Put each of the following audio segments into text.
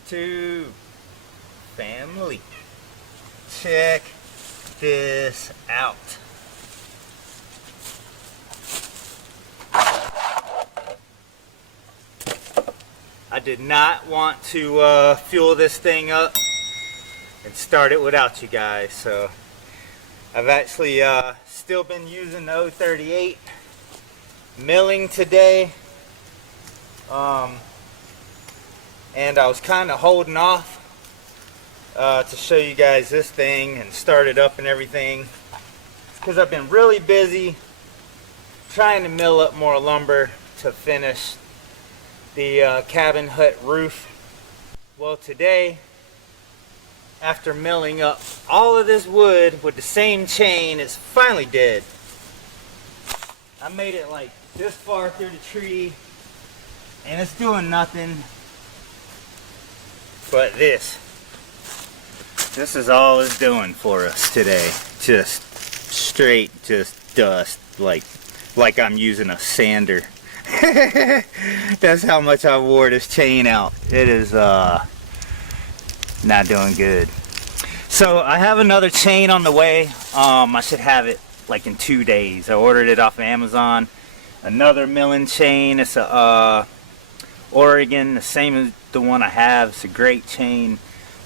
YouTube family, check this out. I did not want to fuel this thing up and start it without you guys, so I've actually still been using the 038 milling today, and I was kind of holding off to show you guys this thing and start it up and everything because I've been really busy trying to mill up more lumber to finish the cabin hut roof. Well, today, after milling up all of this wood with the same chain, it's finally dead. I made it like this far through the tree and it's doing nothing but this. This is all it's doing for us today. Just straight, just dust, like I'm using a sander. That's how much I wore this chain out. It is not doing good. So I have another chain on the way. I should have it like in 2 days. I ordered it off of Amazon. Another milling chain. It's a Oregon, the same as the one I have. It's a great chain.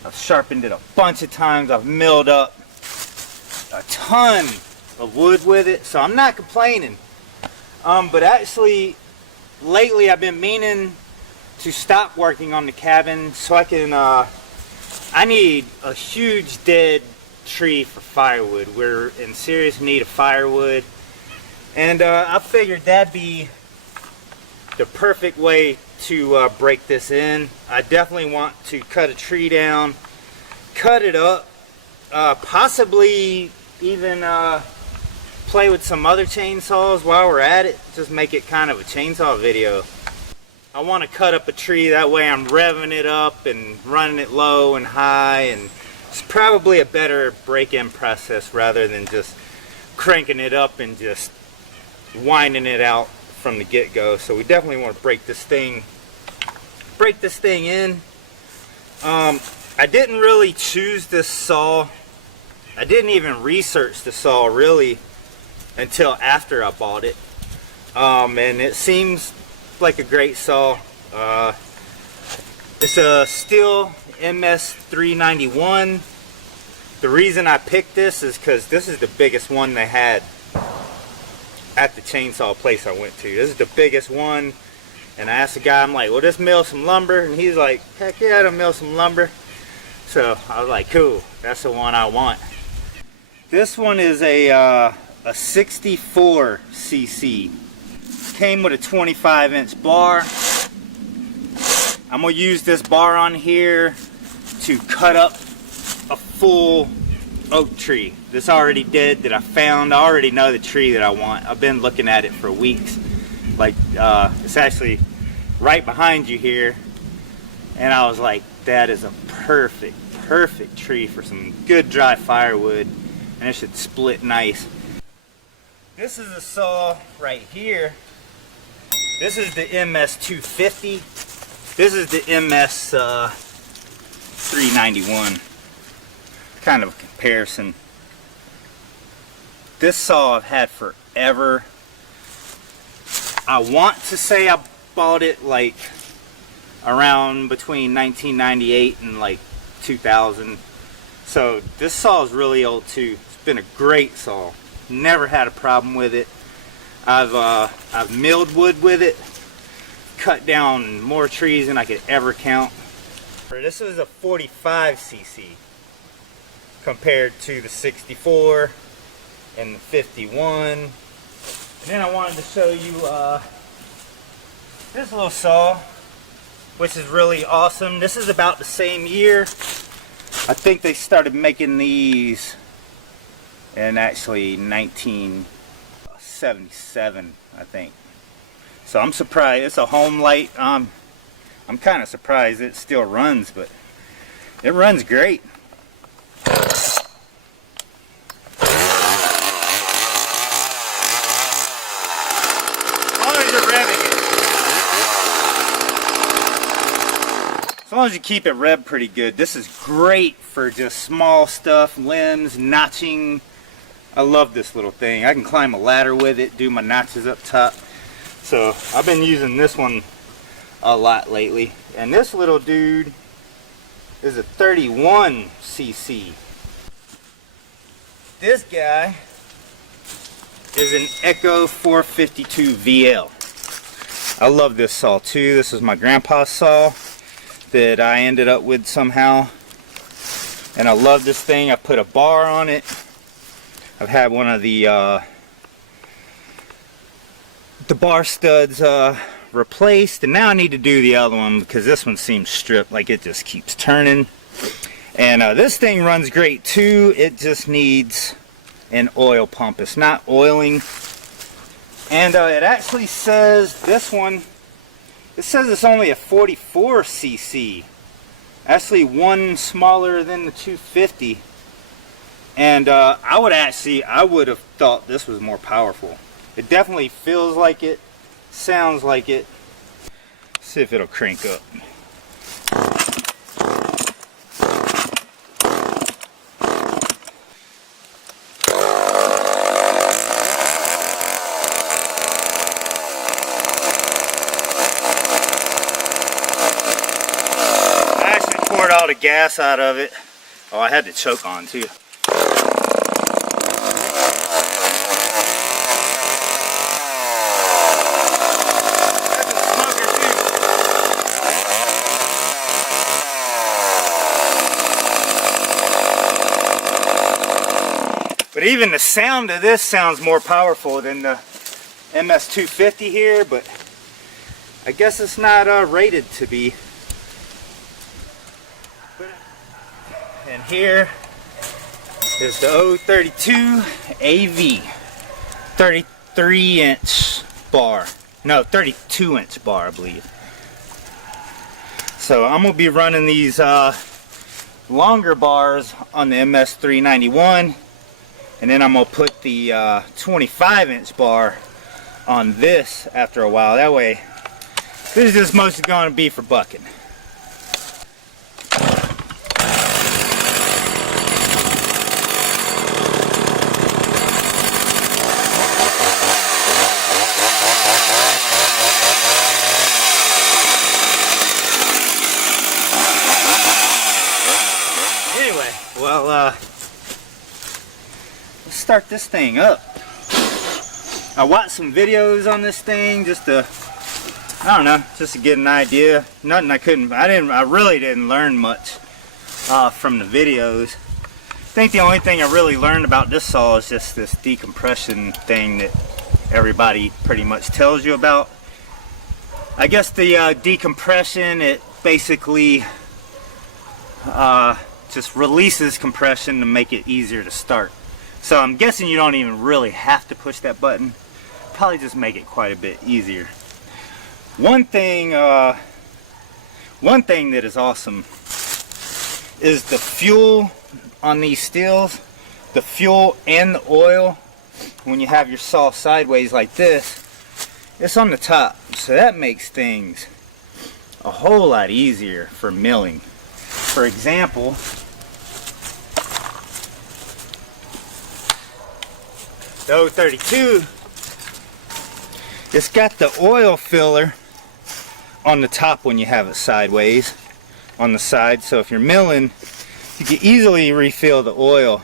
I've sharpened it a bunch of times. I've milled up a ton of wood with it, so I'm not complaining. But actually, lately I've been meaning to stop working on the cabin so I can, I need a huge dead tree for firewood. We're in serious need of firewood. And I figured that'd be the perfect way to break this in. I definitely want to cut a tree down, cut it up, possibly even play with some other chainsaws while we're at it. Just make it kind of a chainsaw video. I want to cut up a tree, that way I'm revving it up and running it low and high, and it's probably a better break-in process rather than just cranking it up and just winding it out from the get-go. So we definitely want to break this thing in. I didn't really choose this saw. I didn't even research the saw really until after I bought it, and it seems like a great saw. It's a Stihl MS391. The reason I picked this is because this is the biggest one they had at the chainsaw place I went to. This is the biggest one, and I asked the guy, I'm like, will this mill some lumber? And he's like, heck yeah, it'll mill some lumber. So I was like, cool, that's the one I want. This one is a 64 cc. Came with a 25-inch bar. I'm gonna use this bar on here to cut up a full oak tree that's already dead that I found. I already know the tree that I want. I've been looking at it for weeks. Like it's actually right behind you here, and I was like, that is a perfect tree for some good dry firewood, and it should split nice. This is a saw right here. This is the MS250. This is the MS391. Kind of a comparison. This saw I've had forever. I want to say I bought it like around between 1998 and like 2000. So this saw is really old too. It's been a great saw. Never had a problem with it. I've milled wood with it, cut down more trees than I could ever count. This is a 45 cc compared to the 64 and the 51. And then I wanted to show you this little saw, which is really awesome. This is about the same year. I think they started making these in actually 1977, I think. So I'm surprised. It's a home light. I'm kind of surprised it still runs, but it runs great. long as you keep it revved pretty good. This is great for just small stuff, limbs, notching. I love this little thing. I can climb a ladder with it, do my notches up top. So I've been using this one a lot lately. And this little dude is a 31 cc. This guy is an Echo 452 VL. I love this saw too. This is my grandpa's saw that I ended up with somehow. And I love this thing. I put a bar on it. I've had one of the bar studs replaced, and now I need to do the other one because this one seems stripped, like it just keeps turning. And this thing runs great too. It just needs an oil pump. It's not oiling. And it actually says this one, it says it's only a 44 cc. Actually one smaller than the 250. And I would have thought this was more powerful. It definitely feels like it, sounds like it. Let's see if it'll crank up. All the gas out of it. Oh, I had to choke on too. But even the sound of this sounds more powerful than the MS250 here, but I guess it's not rated to be. And here is the 032 AV 33 inch bar. No, 32 inch bar, I believe. So I'm gonna be running these longer bars on the MS391, and then I'm gonna put the 25 inch bar on this after a while. That way, this is just mostly gonna be for bucking. Well, let's start this thing up. I watched some videos on this thing just to, I don't know, just to get an idea. Nothing I really didn't learn much from the videos. I think the only thing I really learned about this saw is just this decompression thing that everybody pretty much tells you about. I guess the decompression, it basically just releases compression to make it easier to start. So I'm guessing you don't even really have to push that button. Probably just make it quite a bit easier. One thing that is awesome is the fuel on these steels. The fuel and the oil, when you have your saw sideways like this, it's on the top. So that makes things a whole lot easier for milling. For example, the 032, it's got the oil filler on the top when you have it sideways on the side, so if you're milling you can easily refill the oil,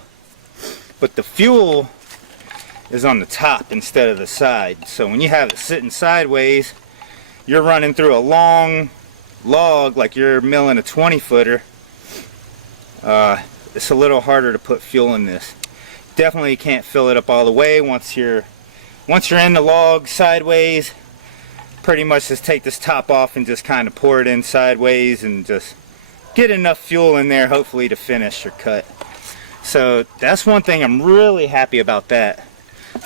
but the fuel is on the top instead of the side. So when you have it sitting sideways, you're running through a long log like you're milling a 20-footer. It's a little harder to put fuel in this. Definitely can't fill it up all the way. Once you're in the log sideways, pretty much just take this top off and just kind of pour it in sideways and just get enough fuel in there, hopefully, to finish your cut. So that's one thing I'm really happy about that.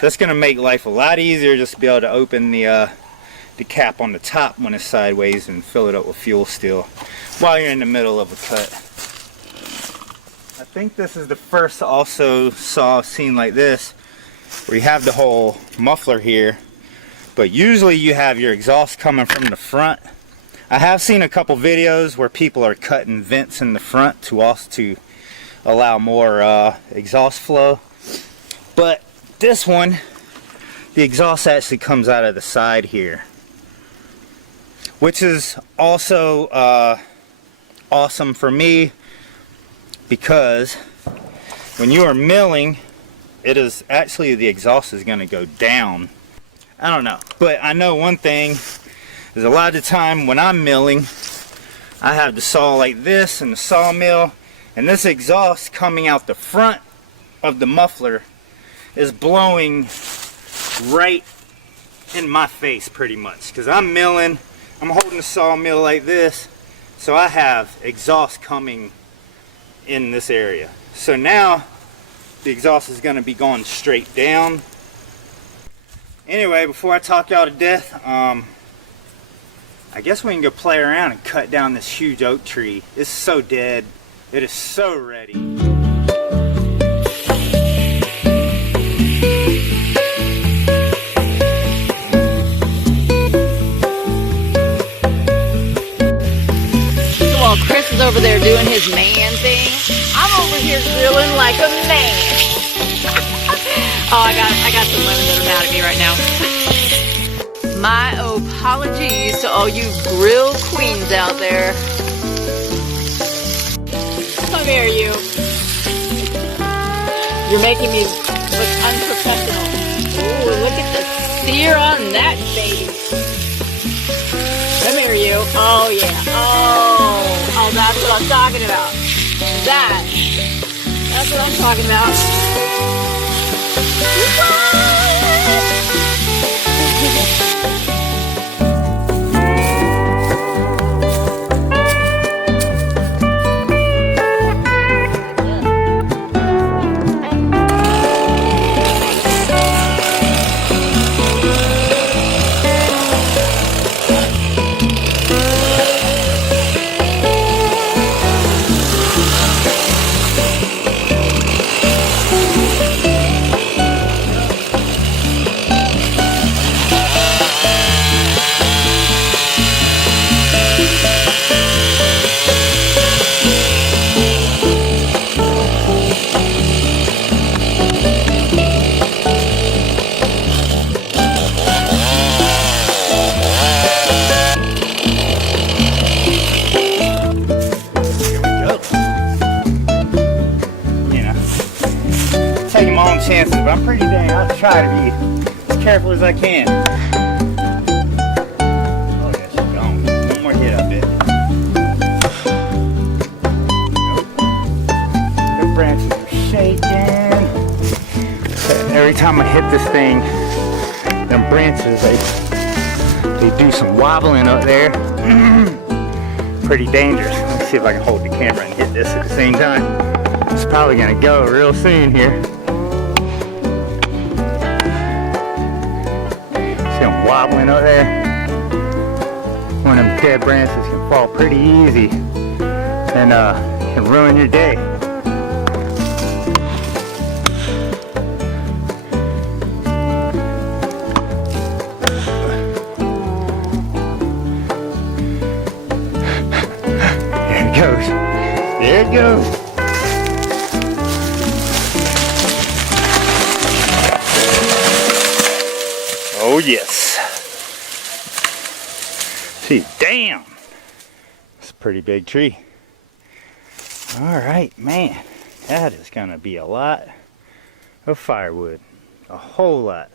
That's going to make life a lot easier, just to be able to open the cap on the top when it's sideways and fill it up with fuel still while you're in the middle of a cut. I think this is the first also saw seen like this, where you have the whole muffler here, but usually you have your exhaust coming from the front. I have seen a couple videos where people are cutting vents in the front to allow more exhaust flow. But this one, the exhaust actually comes out of the side here, which is also awesome for me, because when you are milling, it is actually, the exhaust is going to go down. I don't know, but I know one thing is, a lot of the time when I'm milling, I have the saw like this and the sawmill, and this exhaust coming out the front of the muffler is blowing right in my face pretty much, because I'm milling, I'm holding the sawmill like this, so I have exhaust coming in this area. So now the exhaust is going to be going straight down. Anyway, before I talk y'all to death, I guess we can go play around and cut down this huge oak tree. It's so dead. It is so ready. So while Chris is over there doing his man thing, I'm over here grilling like a man. Oh, I got some women that are mad at me right now. My apologies to all you grill queens out there. Come here, you. You're making me look unprofessional. Ooh, look at the sear on that baby. Come here, you. Oh, yeah. Oh, that's what I'm talking about. That's what I'm talking about. Taking my own chances, but I'm pretty dang. I'll try to be as careful as I can. Oh yeah, she's gone. One more hit up it. Nope. The branches are shaking. Every time I hit this thing, them branches, they do some wobbling up there. Pretty dangerous. Let's see if I can hold the camera and hit this at the same time. It's probably gonna go real soon here. Wobbling up there. One of them dead branches can fall pretty easy and can ruin your day. There it goes. There it goes. Oh yes. See, damn. It's a pretty big tree. Alright, man. That is gonna be a lot of firewood. A whole lot.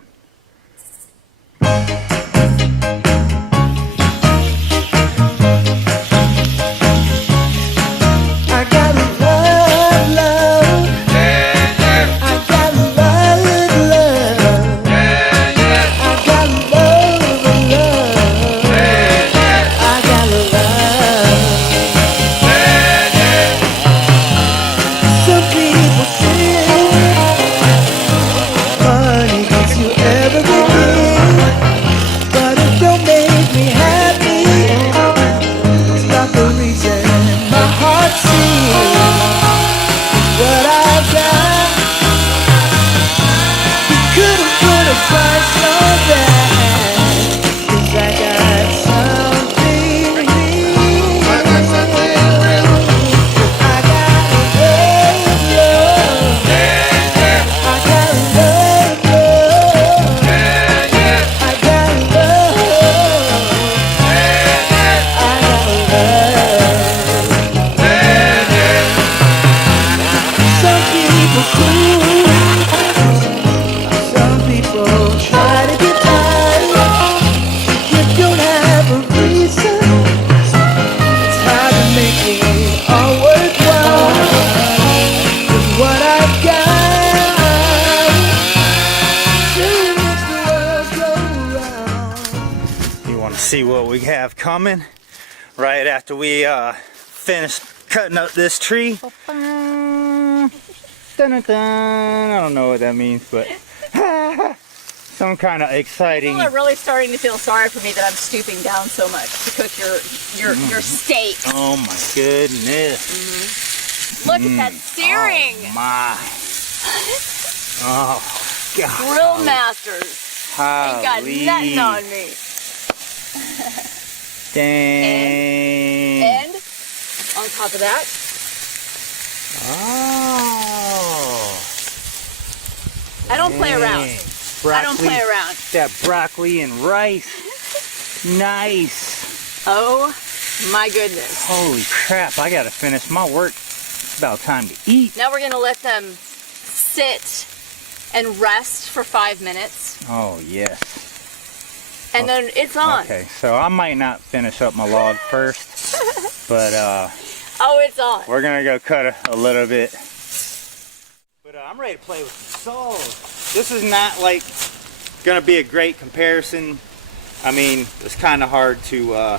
Money gets you coming right after we finish cutting up this tree. Dun, dun, dun. I don't know what that means, but some kind of exciting. People are really starting to feel sorry for me that I'm stooping down so much to cook your steak. Oh my goodness. Look at that searing. Oh my. Oh God. Grill masters. Ain't got nothing on me. Dang. And on top of that. Oh. I don't play around. Broccoli, I don't play around. That broccoli and rice. Nice. Oh my goodness. Holy crap, I gotta finish my work. It's about time to eat. Now we're gonna let them sit and rest for 5 minutes. Oh yes. And then it's on. Okay, so I might not finish up my log first, but oh, it's on. we're gonna go cut a little bit. But I'm ready to play with some saws. This is not like gonna be a great comparison. I mean, it's kind of hard to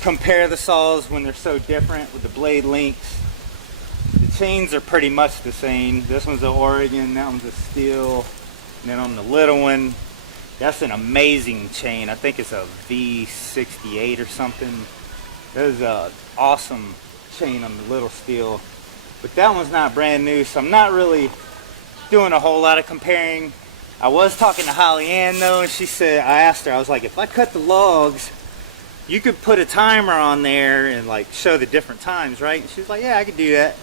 compare the saws when they're so different with the blade lengths. The chains are pretty much the same. This one's an Oregon, that one's a steel, and then on the little one, that's an amazing chain. I think it's a V68 or something. There's an awesome chain on the little steel. But that one's not brand new, so I'm not really doing a whole lot of comparing. I was talking to Hollie Ann though, and she said, I asked her, I was like, if I cut the logs, you could put a timer on there and like show the different times, right? And she was like, yeah, I could do that.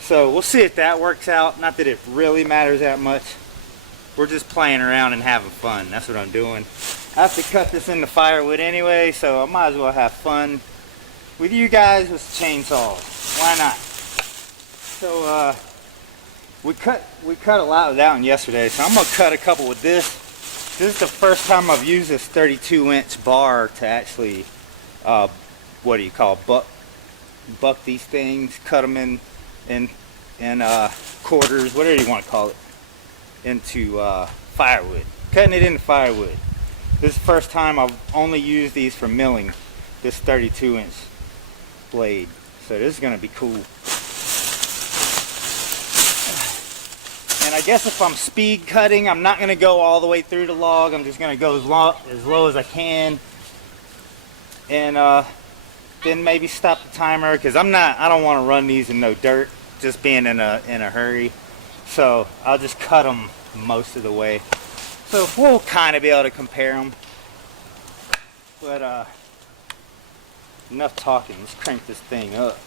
So we'll see if that works out. Not that it really matters that much. We're just playing around and having fun. That's what I'm doing. I have to cut this into firewood anyway, so I might as well have fun with you guys with chainsaws. Why not? So we cut a lot of that one yesterday, so I'm gonna cut a couple with this. This is the first time I've used this 32-inch bar to actually, what do you call it, buck these things, cut them in quarters, whatever you want to call it, into firewood. Cutting it into firewood. This is the first time I've only used these for milling, this 32-inch blade. So this is going to be cool. And I guess if I'm speed cutting, I'm not going to go all the way through the log. I'm just going to go as low as I can. And then maybe stop the timer, because I don't want to run these in no dirt, just being in a hurry. So I'll just cut them most of the way. So we'll kind of be able to compare them. But enough talking. Let's crank this thing up.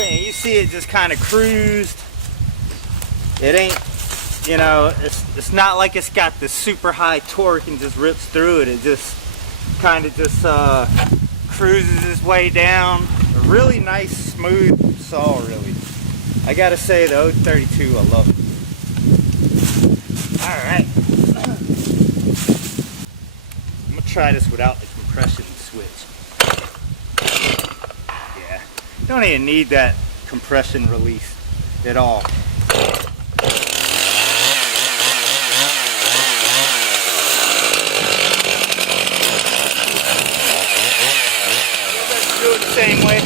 You see it just kind of cruised. It ain't, you know, it's not like it's got this super high torque and just rips through it. It just kind of just cruises its way down. A really nice smooth saw, really. I gotta say, the 032, I love it. Alright. I'm gonna try this without the compression switch. Yeah. Don't even need that compression release at all. Let's do it the same way.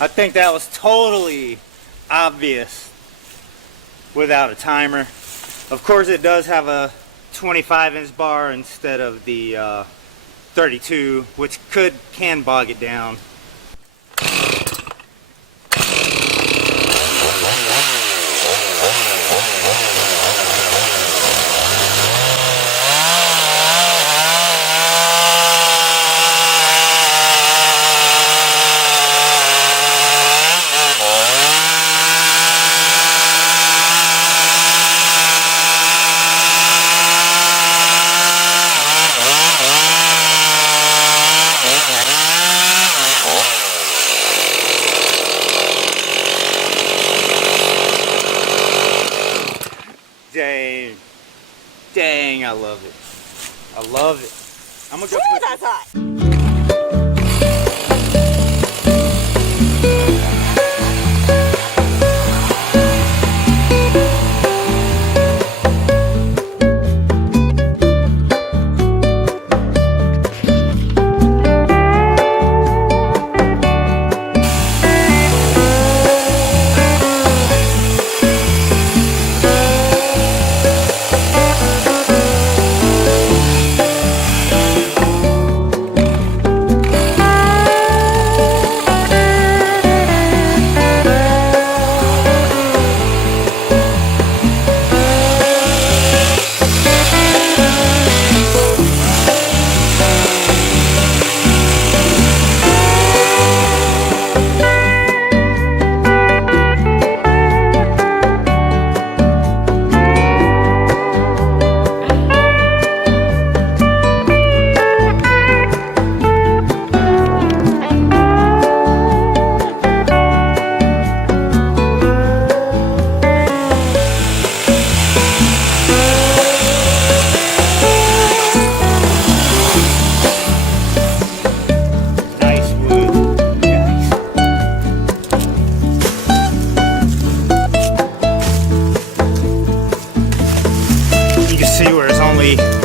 I think that was totally obvious without a timer. Of course, it does have a 25-inch bar instead of the 32, which can bog it down. Dang, I love it. I love it. I'm gonna go put That's hot.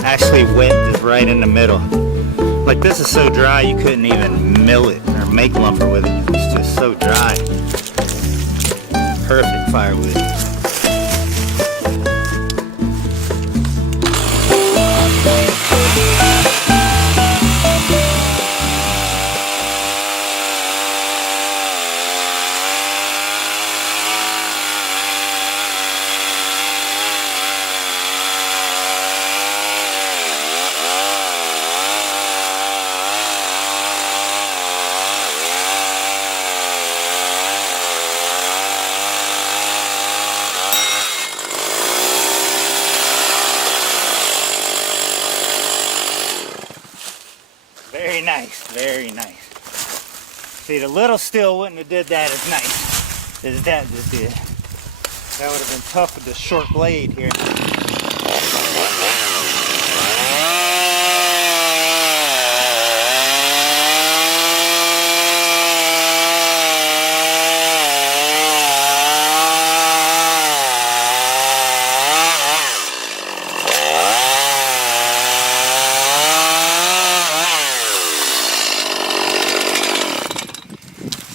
Actually wet is right in the middle. Like, this is so dry you couldn't even mill it or make lumber with it. It's just so dry. Perfect firewood. Very nice, very nice. See, the little steel wouldn't have did that as nice as that just did. That would have been tough with the short blade here.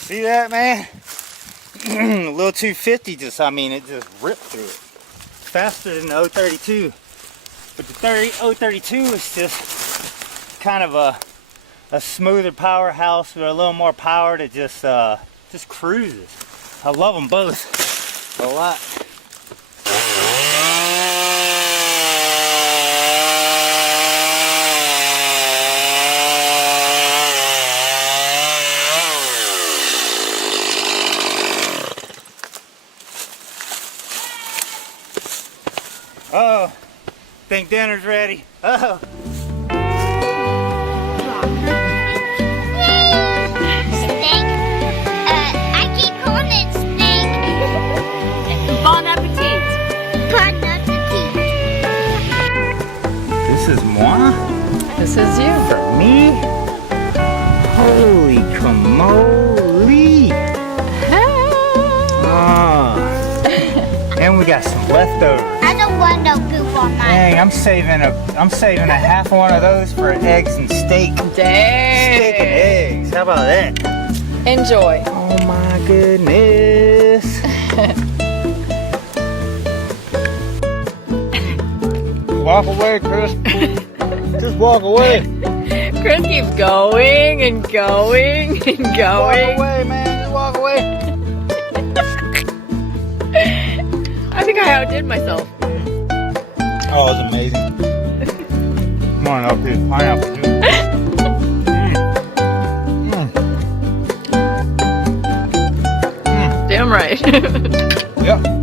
See that, man? A little 250 just, I mean, it just ripped through it. Faster than the 032. But the 032 is just kind of a smoother powerhouse with a little more power that just cruises. I love them both a lot. Uh-oh, think dinner's ready. Uh-oh. Snake? I keep calling it snake. Bon appetit. Bon appetit. This is moi? This is you. For me? Holy camole! Ah. And we got some leftovers. I don't want no poop on mine. Dang, I'm saving a half one of those for eggs and steak. Dang. Steak and eggs. How about that? Enjoy. Oh my goodness. Walk away, Chris. Just walk away. Chris keeps going and going and going. Walk away, man. Just walk away. I think I outdid myself. Oh, it's amazing. Come on, up here. Pineapple juice. Damn right. Yep.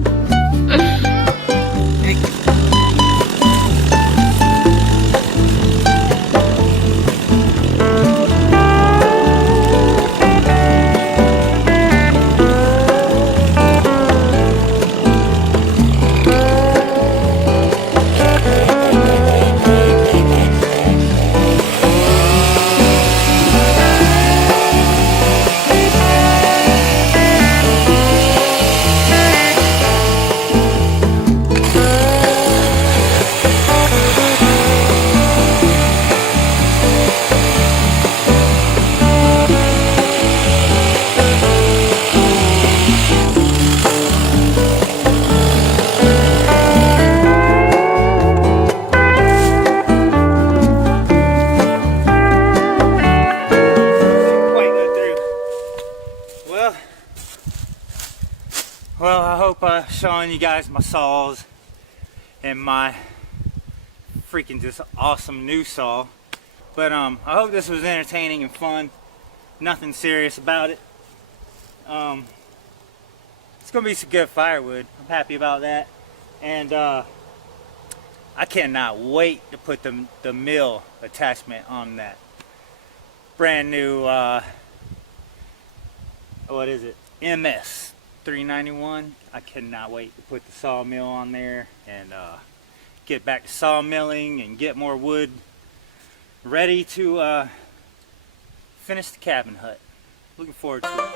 Well, I hope I'm showing you guys my saws and my freaking just awesome new saw. But I hope this was entertaining and fun. Nothing serious about it. It's gonna be some good firewood. I'm happy about that. And I cannot wait to put the mill attachment on that brand new what is it? MS391. I cannot wait to put the sawmill on there and get back to sawmilling and get more wood ready to finish the cabin hut. Looking forward to it.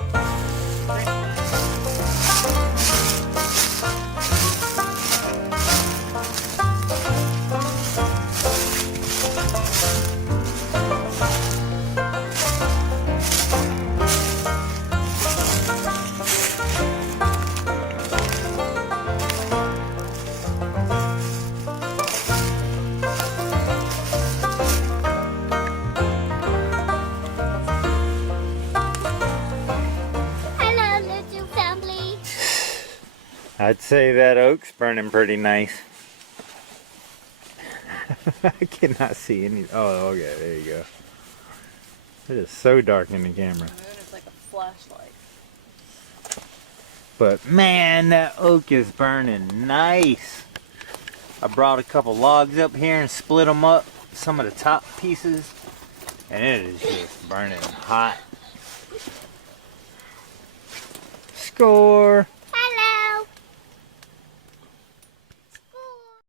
Hello, little family. I'd say that oak's burning pretty nice. I cannot see any. Oh, okay, there you go. It is so dark in the camera. It's like a flashlight. But man, that oak is burning nice. I brought a couple logs up here and split them up, some of the top pieces, and it is just burning hot. Skull.